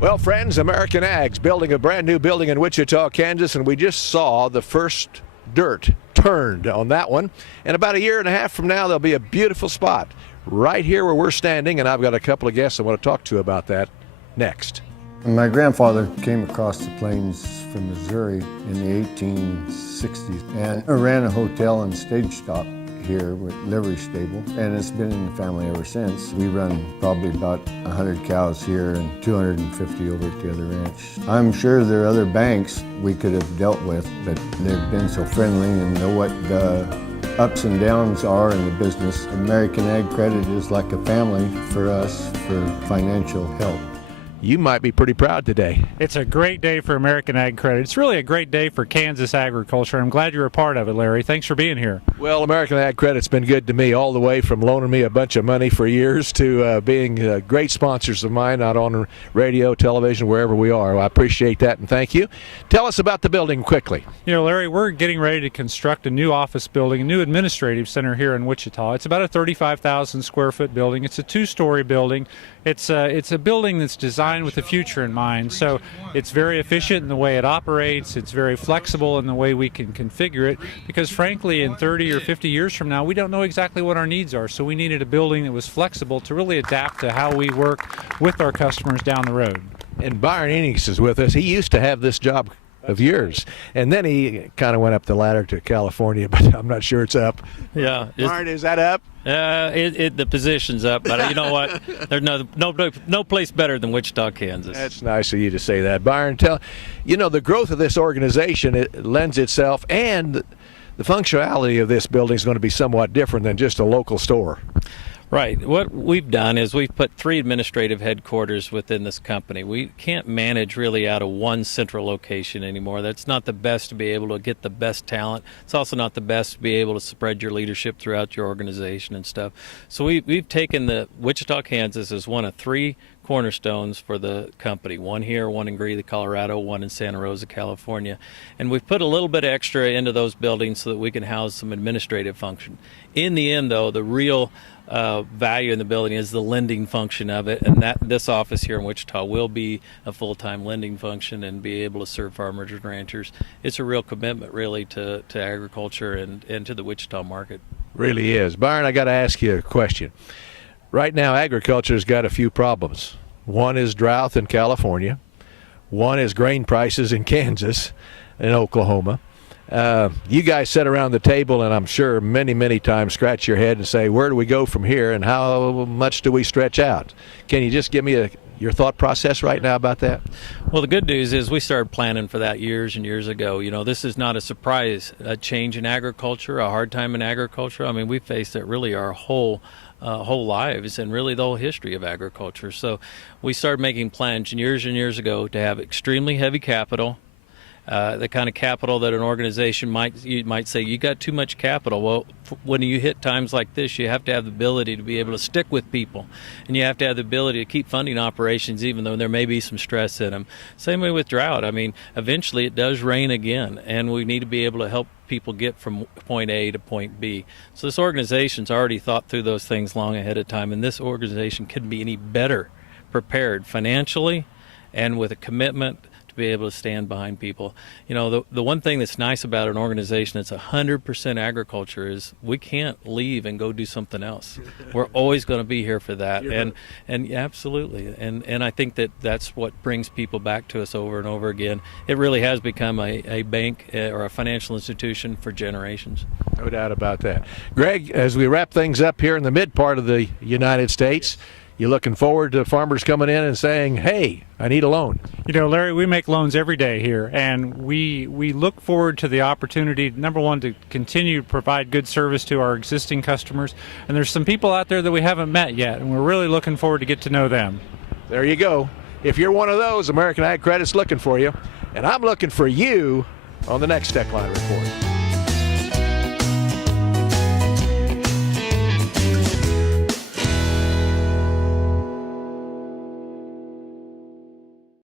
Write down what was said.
Well, friends, American Ag's building a brand new building in Wichita, Kansas, and we just saw the first dirt turned on that one. And about a year and a half from now, there'll be a beautiful spot right here where we're standing, and I've got a couple of guests I want to talk to about that next. My grandfather came across the plains from Missouri in the 1860s and ran a hotel and stage stop here with livery stable, and it's been in the family ever since. We run probably about 100 cows here and 250 over at the other ranch. I'm sure there are other banks we could have dealt with, but they've been so friendly and know what the ups and downs are in the business. American Ag Credit is like a family for us for financial help. You might be pretty proud today. It's a great day for American Ag Credit. It's really a great day for Kansas agriculture. I'm glad you're a part of it, Larry. Thanks for being here. Well, American Ag Credit's been good to me all the way from loaning me a bunch of money for years to being great sponsors of mine out on radio, television, wherever we are. I appreciate that, and thank you. Tell us about the building quickly. You know, Larry, we're getting ready to construct a new office building, a new administrative center here in Wichita. It's about a 35,000 square foot building. It's a two-story building. It's a building that's designed with the future in mind, so it's very efficient in the way it operates. It's very flexible in the way we can configure it, because frankly in 30 or 50 years from now we don't know exactly what our needs are, so we needed a building that was flexible to really adapt to how we work with our customers down the road. And Byron Enix is with us. He used to have this job of yours, and then he kind of went up the ladder to California, but I'm not sure it's up. Yeah. Byron, is that up? The position's up, but you know what? There's no place better than Wichita, Kansas. That's nice of you to say that. Byron, the growth of this organization, it lends itself, and the functionality of this building is going to be somewhat different than just a local store. Right. What we've done is we've put 3 administrative headquarters within this company. We can't manage really out of one central location anymore. That's not the best to be able to get the best talent. It's also not the best to be able to spread your leadership throughout your organization and stuff. So we've taken the Wichita, Kansas as one of 3 cornerstones for the company. One here, one in Greeley, Colorado, one in Santa Rosa, California. And we've put a little bit extra into those buildings so that we can house some administrative function. In the end, though, the real value in the building is the lending function of it, and that this office here in Wichita will be a full-time lending function and be able to serve farmers and ranchers. It's a real commitment really to agriculture and to the Wichita market. Really is. Byron, I got to ask you a question. Right now agriculture's got a few problems. One is drought in California, one is grain prices in Kansas and Oklahoma. You guys sit around the table and I'm sure many times scratch your head and say, where do we go from here and how much do we stretch out? Can you just give me your thought process right now about that? Well, the good news is we started planning for that years and years ago. You know, this is not a surprise, a change in agriculture, a hard time in agriculture. I mean, we faced it really our whole lives and really the whole history of agriculture. So we started making plans years ago to have extremely heavy capital. The kind of capital that an organization you might say, you got too much capital. Well, when you hit times like this, you have to have the ability to be able to stick with people, and you have to have the ability to keep funding operations even though there may be some stress in them. Same way with drought. I mean, eventually it does rain again, and we need to be able to help people get from point A to point B. So this organization's already thought through those things long ahead of time, and this organization couldn't be any better prepared financially and with a commitment to be able to stand behind people. You know, the one thing that's nice about an organization that's 100% agriculture is we can't leave and go do something else. We're always going to be here for that. And absolutely. And I think that's what brings people back to us over and over again. It really has become a bank or a financial institution for generations. No doubt about that. Greg, as we wrap things up here in the mid part of the United States, you looking forward to farmers coming in and saying, hey, I need a loan? You know, Larry, we make loans every day here, and we look forward to the opportunity, number one, to continue to provide good service to our existing customers. And there's some people out there that we haven't met yet, and we're really looking forward to get to know them. There you go. If you're one of those, American Ag Credit's looking for you, and I'm looking for you on the next Steckline Report.